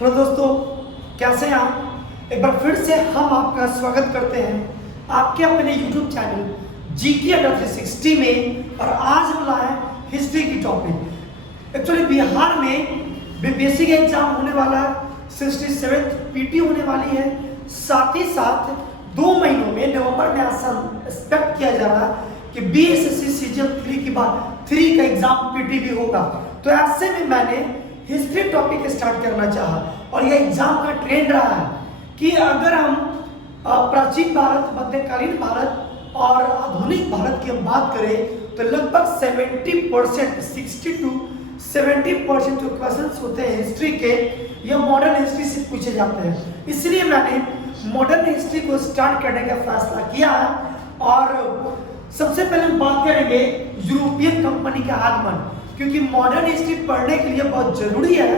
Hello दोस्तों, कैसे हैं आप। एक बार फिर से हम आपका स्वागत करते हैं आपके अपने YouTube चैनल जीके अंडर 360 में। और आज हम लाए हिस्ट्री की टॉपिक। एक्चुअली बिहार में बीपीएससी का एग्जाम होने वाला है, 67th पीटी होने वाली है। साथ ही साथ 2 महीनों में नवंबर में ऐसा एक्सपेक्ट किया जा रहा है कि बीएसएससी सीजन 3 के बाद 3 का एग्जाम पीटी भी होगा। तो ऐसे में मैंने हिस्ट्री टॉपिक स्टार्ट करना चाहा और यह एग्जाम का ट्रेंड रहा है कि अगर हम प्राचीन भारत, मध्यकालीन भारत और आधुनिक भारत की हम बात करें तो लगभग 70%, 60 to 70% जो क्वेश्चंस होते हैं हिस्ट्री के, ये मॉडर्न हिस्ट्री से पूछे जाते हैं। इसलिए मैंने मॉडर्न हिस्ट्री को स्टार्ट करने का फैसला किया है। और सबसे पहले हम बात करेंगे यूरोपियन कंपनी का आगमन, क्योंकि मॉडर्न हिस्ट्री पढ़ने के लिए बहुत जरूरी है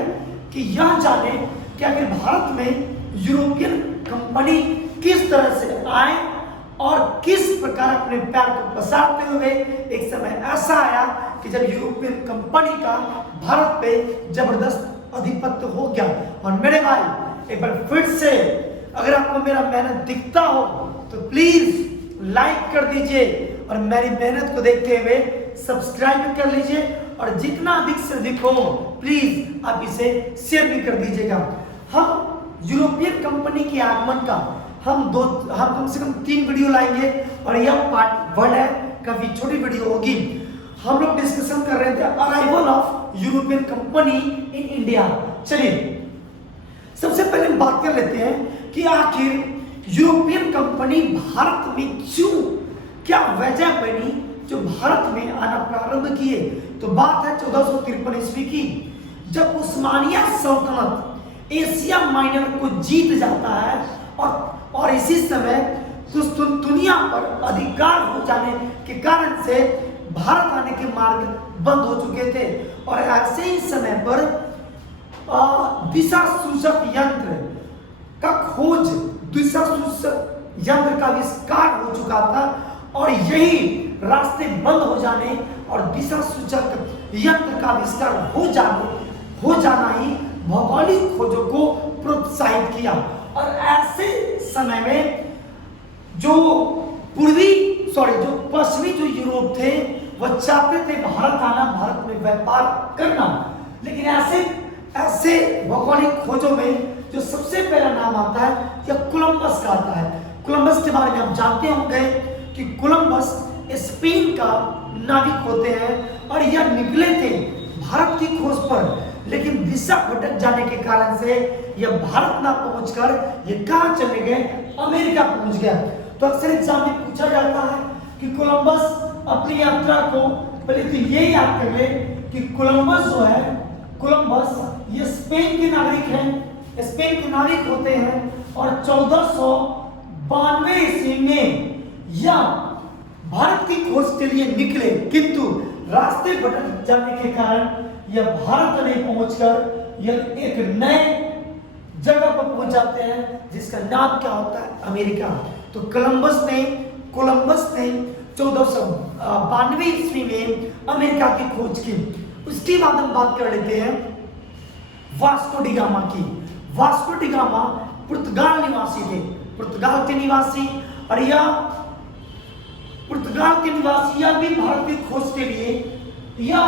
कि यह जाने कि आखिर भारत में यूरोपियन कंपनी किस तरह से आए और किस प्रकार अपने पैर को पसारते हुए एक समय ऐसा आया कि जब यूरोपियन कंपनी का भारत पे जबरदस्त आधिपत्य हो गया। और मेरे भाई, एक बार फिर से अगर आपको मेरा मेहनत दिखता हो तो प्लीज लाइक कर दीजिए और मेरी मेहनत को देखते हुए सब्सक्राइब कर लीजिए और जितना अधिक से अधिक हो प्लीज आप इसे शेयर भी कर दीजिएगा। हम यूरोपियन कंपनी के आगमन का हम कम से कम 3 वीडियो लाएंगे और यह पार्ट 1 है, काफी छोटी वीडियो होगी। हम लोग डिस्कशन कर रहे थे arrival of European company in India. चलिए सबसे पहले हम बात कर लेते हैं कि आखिर यूरोपियन कंपनी भारत में क्यों, क्या वजह बनी जो भारत में आना प्रारंभ किए। तो बात है 1453 ईस्वी की, जब उस्मानिया सल्तनत एशिया माइनर को जीत जाता है और इसी समय कुस्तुनतुनिया पर अधिकार हो जाने के कारण से भारत आने के मार्ग बंद हो चुके थे। और ऐसे ही समय पर दिशा सूचक यंत्र का खोज, दिशा सूचक यंत्र का आविष्कार हो चुका था और यही रास्ते बंद हो जाने और दिशा सूचक यंत्र का आविष्कार हो जाना ही भौगोलिक खोजों को प्रोत्साहित किया। और ऐसे समय में जो पश्चिमी जो यूरोप थे वह चाहते थे भारत आना, भारत में व्यापार करना। लेकिन ऐसे भौगोलिक खोजों में जो सबसे पहला नाम आता है यह कोलंबस का आता है। कोलंबस के बारे में आप जानते होंगे कि कोलंबस स्पेन का नाविक होते हैं और यह निकले थे भारत की खोज पर, लेकिन दिशा भटक जाने के कारण से यह भारत ना पहुंचकर यह कहां चले गए, अमेरिका पहुंच गया। तो अक्सर एग्जाम में पूछा जाता है कि कोलंबस अपनी यात्रा को, पहले तो ये याद कर ले कि कोलंबस जो है, कोलंबस ये स्पेन के नागरिक हैं, स्पेन के नागरिक होते हैं और 1492 ईस्वी में यह भारत की खोज के लिए निकले, किंतु रास्ते भटक जाने के कारण यह भारत नहीं पहुंचकर यह एक नए जगह पर पहुंच जाते हैं जिसका नाम क्या होता है, अमेरिका। तो कोलंबस ने 1492 ईस्वी में अमेरिका की खोज की। उसके बाद हम बात कर लेते हैं वास्को डी गामा की। वास्को डी गामा पुर्तगाल निवासी थे, पुर्तगाल के निवासी, और यह पुर्तगाल के निवासी यह भी भारत की खोज के लिए, या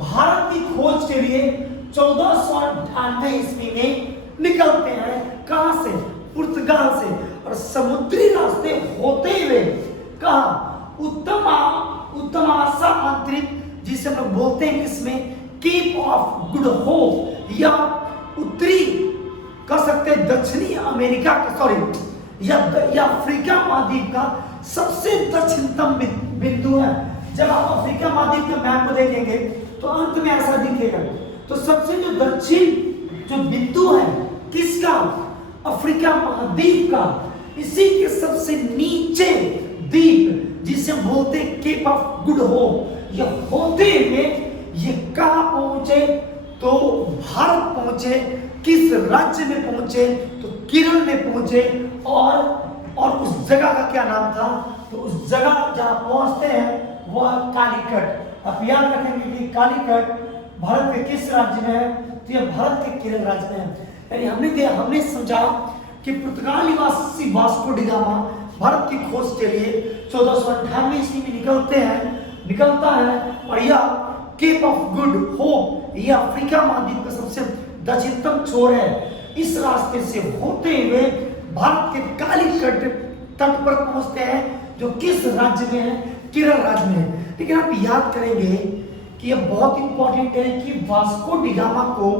भारत की खोज के लिए 1498 ईस्वी में निकलते हैं। कहां से? पुर्तगाल से। और समुद्री रास्ते होते हुए कहा उत्तमासा अंतरिक्ष, जिसे हम लोग बोलते हैं इसमें केप ऑफ गुड होप, या उत्तरी कह सकते हैं दक्षिणी अमेरिका का, सॉरी या अफ्रीका महाद्वीप का सबसे दक्षिणतम बिंदु है। जब आप अफ्रीका महाद्वीप के मैप को देखेंगे तो अंत में ऐसा दिखेगा। तो सबसे जो दक्षिण जो बिंदु है किसका? अफ्रीका महाद्वीप का। इसी के सबसे नीचे द्वीप जिसे बोलते हैं केप ऑफ गुड होप, ये होते हुए ये कहां पहुंचे? तो भारत पहुंचे। किस राज्य में पहुंचे? तो केरल में पहुंचे। और उस जगह का क्या नाम था? तो उस जगह जहां पहुंचते हैं वह कालीकट। आप याद रखेंगे कि कालीकट भारत के किस राज्य में है? तो यह भारत के केरल राज्य में है। यानी हमने समझा कि पुर्तगाल निवासी वास्को डी गामा भारत की खोज के लिए 1498 ईस्वी में निकलता है और यह केप ऑफ गुड होप, यह अफ्रीका महाद्वीप का सबसे दक्षिणतम छोर है। इस रास्ते से होते हुए भारत के कालीकट तट पर पहुंचते हैं, जो किस राज्य में है? केरल राज्य में है। लेकिन आप याद करेंगे कि यह बहुत इंपॉर्टेंट है कि वास्को डी गामा को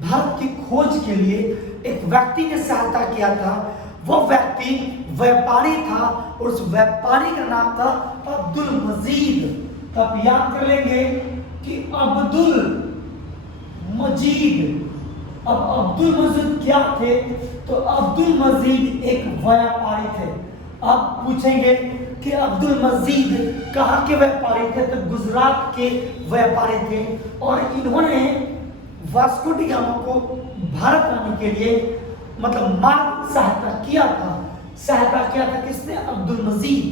भारत की खोज के लिए एक व्यक्ति ने सहायता किया था। वो व्यक्ति व्यापारी था और उस व्यापारी का नाम था अब्दुल मजीद। तो आप याद कर लेंगे कि अब्दुल मजीद क्या थे? तो अब्दुल मजीद एक व्यापारी थे। आप पूछेंगे कि अब्दुल मजीद कहाँ के व्यापारी थे? तो गुजरात के व्यापारी थे और इन्होंने वास्को डी गामा को भारत आने के लिए मतलब मार्ग सहायता किया था किसने? अब्दुल मजीद।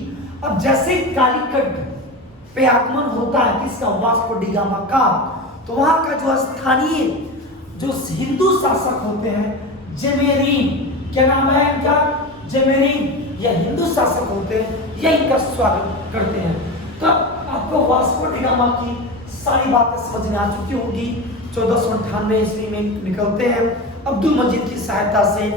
अब जैसे कालीकट पे आगमन होता है किसका? वास्को डी गामा का, तो वहां का जो स्थानीय जो हिंदू शासक होते हैं जेमेरीन, क्या नाम है इनका? जेमेरीन, यह हिंदू शासक होते हैं, यह इनका स्वागत करते हैं। तो आपको वास्को डी गामा की सारी बातें समझ में आ चुकी होगी। 1498 ईस्वी में निकलते हैं अब्दुल मजीद की सहायता से,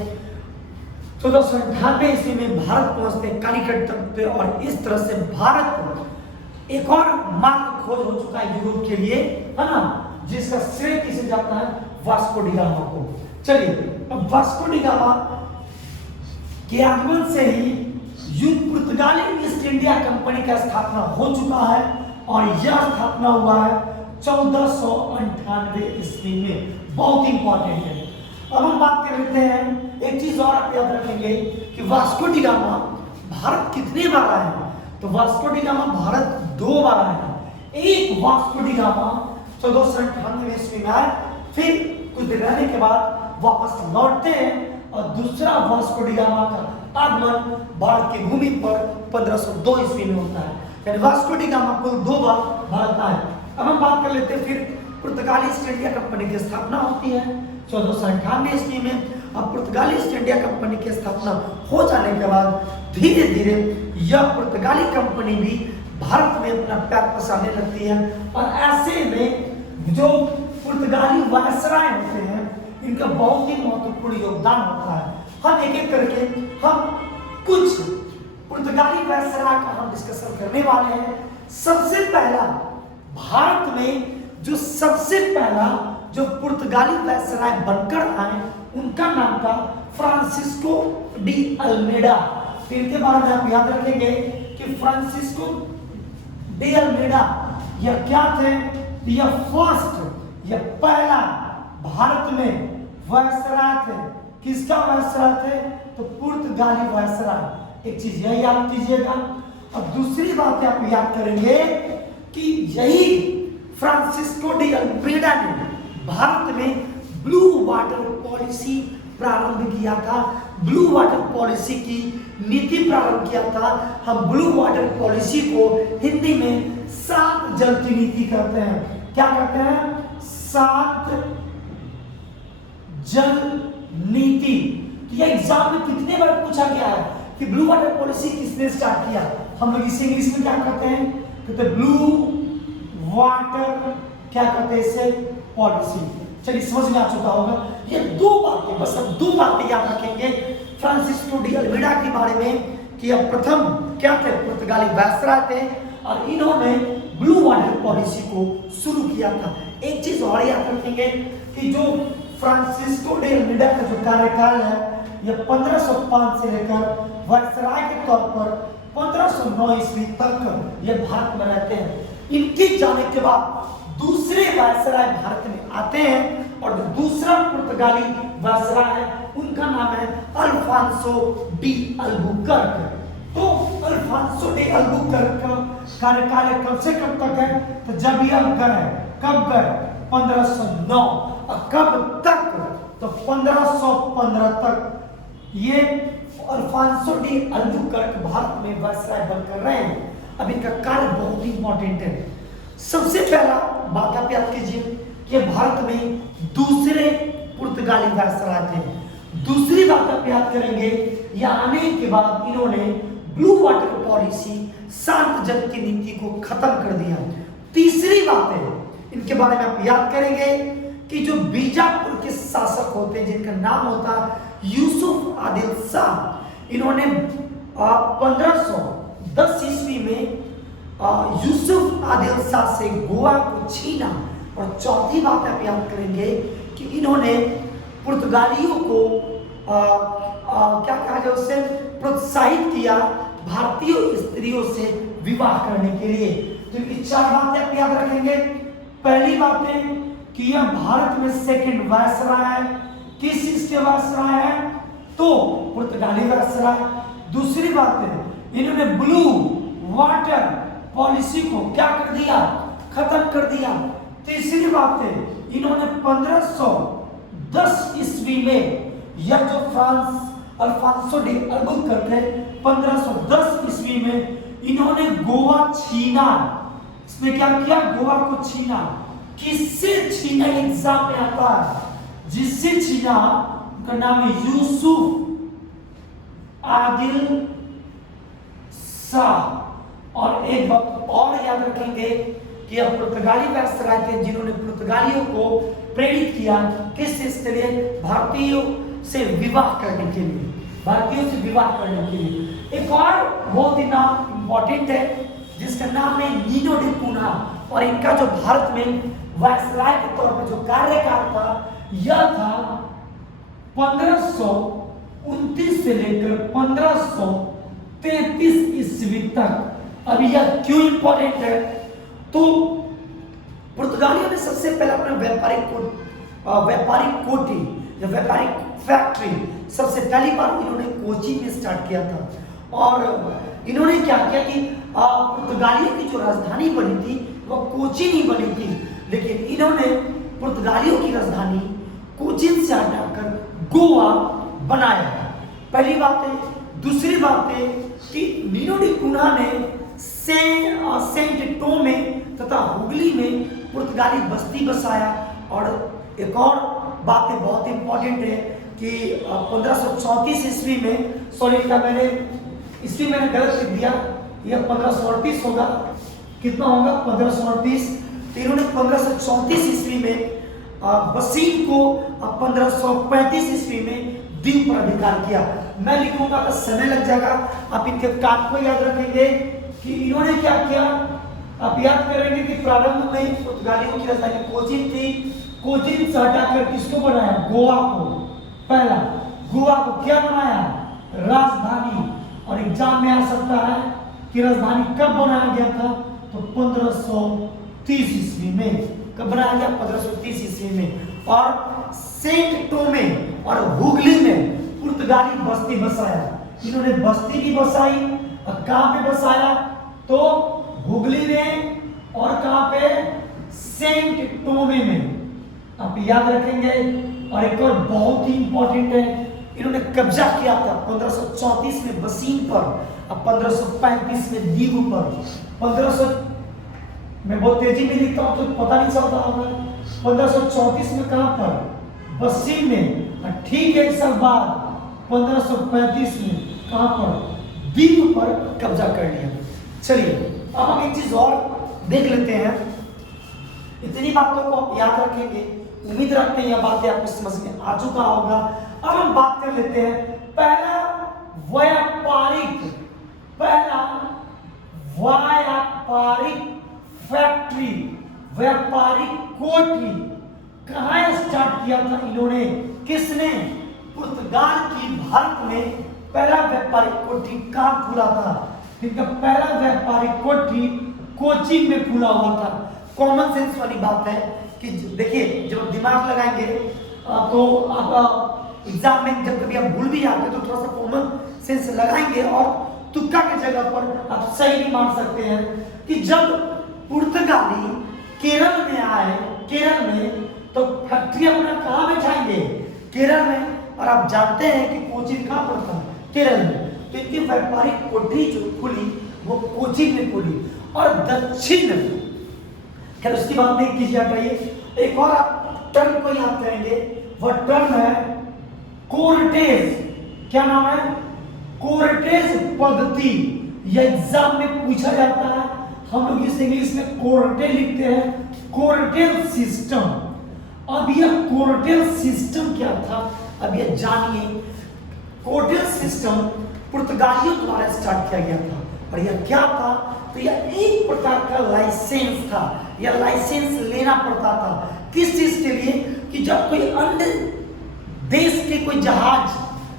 1498 ईस्वी में भारत पहुंचते हैं कालीकट तट पे और इस तरह से भारत एक और मार्ग खोज हो चुका है यूरोप के लिए, है ना, जिसका श्रेय किसे जाता है? वास्को डी गामा को। चलिए, अब वास्को डी गामा के आगमन से ही पुर्तगाली ईस्ट इंडिया कंपनी का स्थापना हो चुका है और यह स्थापना हुआ है 1498 ईस्वी में। बहुत इंपॉर्टेंट है। अब हम बात कर लेते हैं, एक चीज और आप याद रखेंगे कि वास्को डी गामा भारत कितने बार आए हैं? तो वास्को डी गामा भारत 2 बार आए हैं। एक वास्को डी गामा 1498 ईस्वी में आए, फिर कुछ दिन रहने के बाद वापस लौटते हैं और दूसरा वास्को डी गामा का आगमन भारत की भूमि पर 1502 ईस्वी में होता है। यानी वास्को डी गामा कुल 2 बार भारत आए। अब हम बात कर लेते हैं फिर पुर्तगाली ईस्ट इंडिया कंपनी की स्थापना होती है 1498 ईस्वी में। अब पुर्तगाली ईस्ट इंडिया कंपनी की स्थापना हो जाने के बाद धीरे धीरे यह पुर्तगाली कंपनी भी भारत में अपना पैर पसारने लगती है और ऐसे में जो पुर्तगाली वायसराय होते हैं इनका बहुत ही महत्वपूर्ण योगदान होता है। हम एक एक करके हम कुछ पुर्तगाली वायसराय का हम डिस्कशन करने वाले हैं। सबसे पहला भारत में सबसे पहला जो पुर्तगाली वायसराय बनकर आए उनका नाम था फ्रांसिस्को डी अल्मेडा। इनके बारे में आप याद रखेंगे कि फ्रांसिस्को डी अल्मेडा यह क्या थे? यह पहला भारत में वायसराय थे। किसका वायसराय थे? तो पुर्तगाली वायसराय। एक चीज यह याद कीजिएगा। अब दूसरी बात आप याद करेंगे कि यही फ्रांसिस्को डी अल्मेडा ने भारत में ब्लू वाटर पॉलिसी प्रारंभ किया था। ब्लू वाटर पॉलिसी की नीति प्रारंभ किया था। हम ब्लू वाटर पॉलिसी को हिंदी में 7 जल की नीति कहते हैं। क्या कहते हैं? 7 जल नीति। यह एग्जाम में कितने बार पूछा गया है कि ब्लू वाटर पॉलिसी किसने स्टार्ट किया? हम लोग इसे इंग्लिश में क्या कहते हैं? कहते ब्लू वाटर क्या कहते हैं इसे? पॉलिसी। चलिए समझ में आ चुका होगा। ये 2 बातें, बस अब 2 बातें याद रखेंगे फ्रांसिस्को डी अल्मेडा के बारे में कि अब प्रथम क्या थे? पुर्तगाली वायसराय थे और इन्होंने ब्लू वाटर पॉलिसी को शुरू किया था। एक चीज और याद रखेंगे कि जो फ्रांसिस्को डी अल्मेडा का जो कार्यकाल है यह 1505 से लेकर वायसराय के तौर पर 1509 ईस्वी तक ये भारत में रहते हैं। इनके जाने के बाद दूसरे वायसराय भारत में आते हैं और जो दूसरा पुर्तगाली वायसराय है उनका नाम है अल्फांसो डी अल्बुकर्क। तो अल्फांसो डी अल्बुकर्क का कार्यकाल कब से कब तक है? तो जब यह गए, कब गए? 1509। और कब तक? तो 1515 तक ये अल्फांसो डी अल्बुकर्क भारत में वायसराय बनकर रहे हैं। अब इनका कार्य बहुत ही इंपॉर्टेंट है। सबसे पहला बात आप याद कीजिए कि भारत में दूसरे पुर्तगाली पुर्तगाली वायसराय थे। दूसरी बात आप याद करेंगे, यहाँ आने के बाद इन्होंने ब्लू वाटर पॉलिसी, शांत जल की नीति को खत्म कर दिया। तीसरी बात है, इनके बारे में आप याद करेंगे कि जो बीजापुर के शासक होते हैं जिनका नाम होता यूसुफ आदिल शाह, इन्होंने 1510 ईस्वी में यूसुफ आदिल शाह से गोवा को छीना। और चौथी बात आप याद करेंगे कि इन्होंने पुर्तगालियों को क्या कहा जाए उससे प्रोत्साहित किया भारतीय स्त्रियों से विवाह करने के लिए। तो ये चार बातें आप याद रखेंगे। पहली बात है कि यह भारत में सेकंड वायसराय है। किस चीज के वायसराय है? तो पुर्तगाली वायसराय। दूसरी बात है, इन्होंने ब्लू वाटर पॉलिसी को क्या कर दिया? खत्म कर दिया। तीसरी बात है, इन्होंने 1510 ईस्वी में यह जो फ्रांस अल्फांसो डी अल्बुकर्क है, 1510 ईस्वी में इन्होंने गोवा छीना। इसने क्या किया? गोवा को छीना। किससे छीना? एग्जाम में आता है जिससे छीना, उनका नाम है यूसुफ आदिल शाह। और एक बात और याद रखेंगे कि यह पुर्तगाली वायसराय थे जिन्होंने पुर्तगालियों को प्रेरित किया किस चीज के लिए? भारतीयों से विवाह करने के लिए, भारतीयों से विवाह करने के लिए। एक और बहुत ही नाम इंपॉर्टेंट है जिसका नाम है नीनो डी पूना। और इनका जो भारत में वायसराय के तौर पर जो कार्यकाल था, यह था 1529 से लेकर 1533 ईस्वी तक। अब यह क्यों इंपॉर्टेंट है? तो पुर्तगालियों ने सबसे पहले अपना व्यापारिक कोठी या व्यापारिक फैक्ट्री सबसे पहली बार इन्होंने कोची में स्टार्ट किया था। और इन्होंने क्या किया कि पुर्तगालियों की जो राजधानी बनी थी वह कोची नहीं बनी थी, लेकिन इन्होंने पुर्तगालियों की राजधानी कोचिन से हटाकर गोवा बनाया। पहली बात है। दूसरी बात है कि नीनो डी पूना ने सेंट टोमे तथा हुगली में पुर्तगाली बस्ती बसाया। और एक और बात है बहुत इंपॉर्टेंट है कि 1534 ईस्वी में, सॉरी मैंने ईस्वी मैंने गलत लिख दिया, यह 1538 होगा। कितना होगा? 1538। तो इन्होंने 1534 ईस्वी में बसीन को 1535 ईस्वी में द्वीप पर अधिकार किया। मैं लिखूंगा तो समय लग जाएगा, आप इनके काम को याद रखेंगे कि इन्होंने क्या किया। आप याद करेंगे कि प्रारंभ में पुर्तगालियों की राजधानी कोचिन थी। कोचिन से हटाकर किसको बनाया? गोवा को। पहला गोवा को क्या बनाया? राजधानी। और एग्जाम में आ सकता है कि राजधानी कब बनाया गया था? तो 1530 ईस्वी में। कब बनाया गया? 1530 ईस्वी में। और सेंट टोमे और हुगली में पुर्तगाली बस्ती बसाया। इन्होंने बस्ती भी बसाई। और कहां पे बसाया? तो हुगली में। और कहां पे? सेंट टोमे में। आप याद रखेंगे। और एक और बहुत ही इंपॉर्टेंट है, इन्होंने कब्जा किया था 1534 में बसीन पर और 1535 में दीव पर। 1500 मैं बहुत तेजी में लिखता हूं तो पता नहीं चलता होगा। 1534 में कहां पर? बसीन में। और ठीक एक साल बाद 1535 में कहां पर? दीव पर कब्जा कर लिया। चलिए अब हम एक चीज और देख लेते हैं। इतनी बातों को आप याद रखेंगे, उम्मीद रखते हैं यह बातें आपको समझ में आ चुका होगा। अब हम बात कर लेते हैं पहला व्यापारिक फैक्ट्री, व्यापारिक कोठी कहां स्टार्ट किया था इन्होंने? किसने? पुर्तगाल की भारत में पहला व्यापारिक कोठी कहां खुला था? इनका पहला व्यापारिक कोठी कोचीन में खुला हुआ था। कॉमन सेंस वाली बात है कि देखिए जब दिमाग लगाएंगे तो आप एग्जाम में जब कभी आप भूल भी जाते हैं तो थोड़ा सा कॉमन सेंस लगाएंगे और तुक्का की जगह पर आप सही भी मान सकते हैं कि जब पुर्तगाली केरल में आए, केरल में, तो फैक्ट्री अपना कहां बैठाएंगे? केरल में। और आप जानते हैं कि कोचीन कहां पड़ता है? केरल में। तो इनकी व्यापारिक कोठी जो खुली वो कोचीन में खुली। और दक्षिण, खैर उसकी बात नहीं कीजिए, हटाइए। एक और आप टर्म को याद करेंगे, वह टर्म है कोर्टेज। क्या नाम है? कोर्टेज पद्धति। यह एग्जाम में पूछा जाता है, हम लोग इसे इंग्लिश में कोर्टे लिखते हैं, कोर्टेल सिस्टम। अब यह कोर्टेल सिस्टम क्या था, अब यह जानिए। कोर्टेल सिस्टम पुर्तगालियों द्वारा स्टार्ट किया गया था, और यह क्या था? तो यह एक प्रकार का लाइसेंस था। यह लाइसेंस लेना पड़ता था किस चीज के लिए? कि जब कोई अन्य देश के कोई जहाज,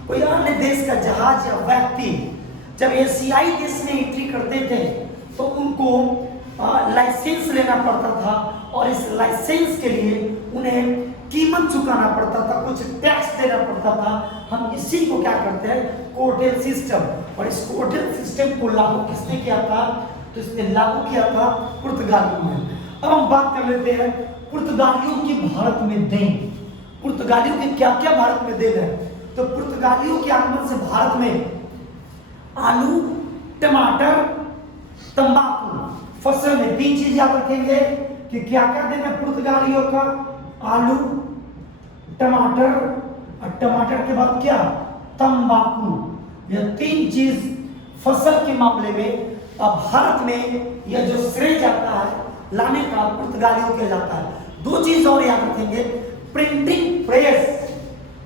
कोई अन्य देश का जहाज या व्यक्ति जब एशियाई देश में एंट्री करते थे तो उनको लाइसेंस लेना पड़ता था, और इस लाइसेंस के लिए उन्हें कीमत चुकाना पड़ता था, कुछ टैक्स देना पड़ता था। हम इसी को क्या करते हैं? कोर्टेल सिस्टम। और इस कोर्टेल सिस्टम को लागू किसने किया था? तो इसने लागू किया था पुर्तगालियों ने। अब हम बात कर लेते हैं पुर्तगालियों की भारत में देन। पुर्तगालियों के क्या क्या भारत में देन है? तो पुर्तगालियों के आगमन से भारत में आलू, टमाटर, तंबाकू फसल में 3 चीज याद रखेंगे कि क्या क्या देन है पुर्तगालियों का? आलू, टमाटर, और टमाटर के बाद क्या? तंबाकू। यह 3 चीज फसल के मामले में अब भारत में यह जो श्रेय जाता है लाने का पुर्तगालियों को जाता है। 2 चीज और याद रखेंगे, प्रिंटिंग प्रेस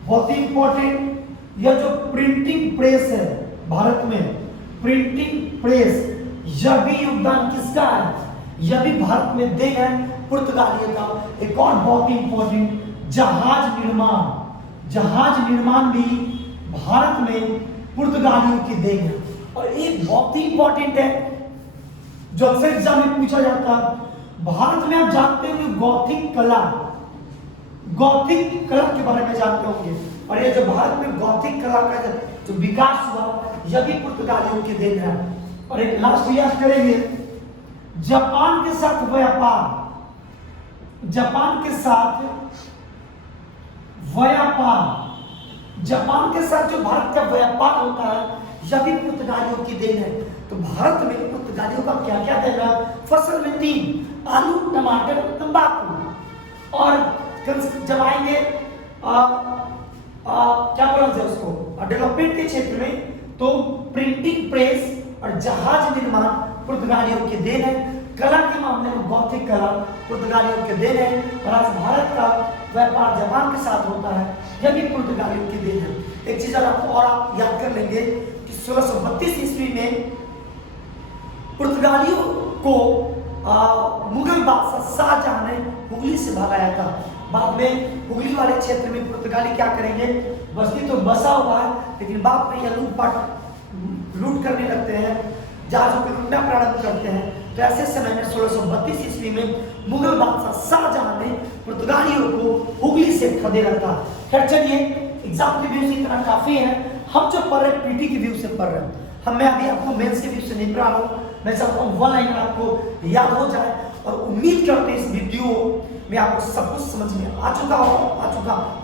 बहुत ही इंपॉर्टेंट। यह जो प्रिंटिंग प्रेस है भारत में, प्रिंटिंग प्रेस, यह भी योगदान किसका है? यह भी भारत में देन है पुर्तगालियों का। एक और बहुत ही इंपॉर्टेंट, जहाज निर्माण। जहाज निर्माण भी भारत में पुर्तगालियों की देन है। और एक बहुत ही इंपॉर्टेंट है जो अक्सर एग्जाम में पूछा जाता है, भारत में आप जानते होंगे गौथिक कला, गौथिक कला के बारे में जानते होंगे। और ये जो भारत में गौथिक कला का जो विकास हुआ, यह भी पुर्तगालियों की देन है। और एक लास्ट याद करेंगे, जापान के साथ व्यापार। जापान के साथ व्यापार, जापान के साथ जो भारत का व्यापार होता है, यह भी पुर्तगालियों की देन है। तो भारत में पुर्तगालियों का क्या क्या देन है? फसल में 3, आलू, टमाटर, तंबाकू। और जब आएंगे क्या बोला जाए उसको, डेवलपमेंट के क्षेत्र में, तो प्रिंटिंग प्रेस और जहाज निर्माण पुर्तगालियों के देन है। कला के मामले में गौथिक कला पुर्तगालियों के देन है। और आज भारत का व्यापार जापान के साथ होता है, यह भी पुर्तगालियों की देन है। एक चीज आप याद कर लेंगे कि 1632 ईस्वी में पुर्तगालियों को मुगल बादशाह शाहजहां ने हुगली से भगाया था। बाद में हुगली वाले क्षेत्र में पुर्तगाली क्या करेंगे? बस्ती तो बसा हुआ है, लेकिन बाद में यह लूट करने लगते हैं, जहाजों को लूटना प्रारंभ करते हैं। तो ऐसे समय में 1632 ईस्वी में मुगल बादशाह शाहजहां ने पुर्तगालियों को हुगली से खदेड़ा था। खैर चलिए, एग्जाम के व्यू से इतना काफी है। हम जो पढ़ रहे पीटी के व्यू से पढ़ रहे हैं, मैं अभी आपको मेंस के व्यू से नहीं पढ़ा रहा हूँ। मैं चाहता हूँ 1 लाइन आपको याद हो जाए, और उम्मीद करते हैं इस वीडियो में आपको सब कुछ समझ में आ चुका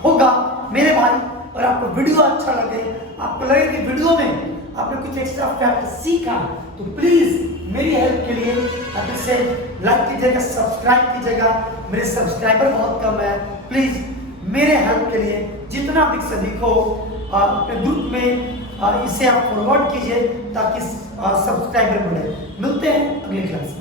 होगा मेरे भाई। और आपको वीडियो अच्छा लगे, आपको लगे कि वीडियो में आपने कुछ एक्स्ट्रा फैक्ट सीखा, तो प्लीज मेरी हेल्प के लिए आप इसे लाइक कीजिएगा, सब्सक्राइब कीजिएगा। मेरे सब्सक्राइबर बहुत कम है, प्लीज मेरे हेल्प के लिए जितना अधिक से अधिक हो अपने ग्रुप में इसे आप फॉरवर्ड कीजिए ताकि सब्सक्राइबर बढ़े। मिलते हैं अगले क्लास में।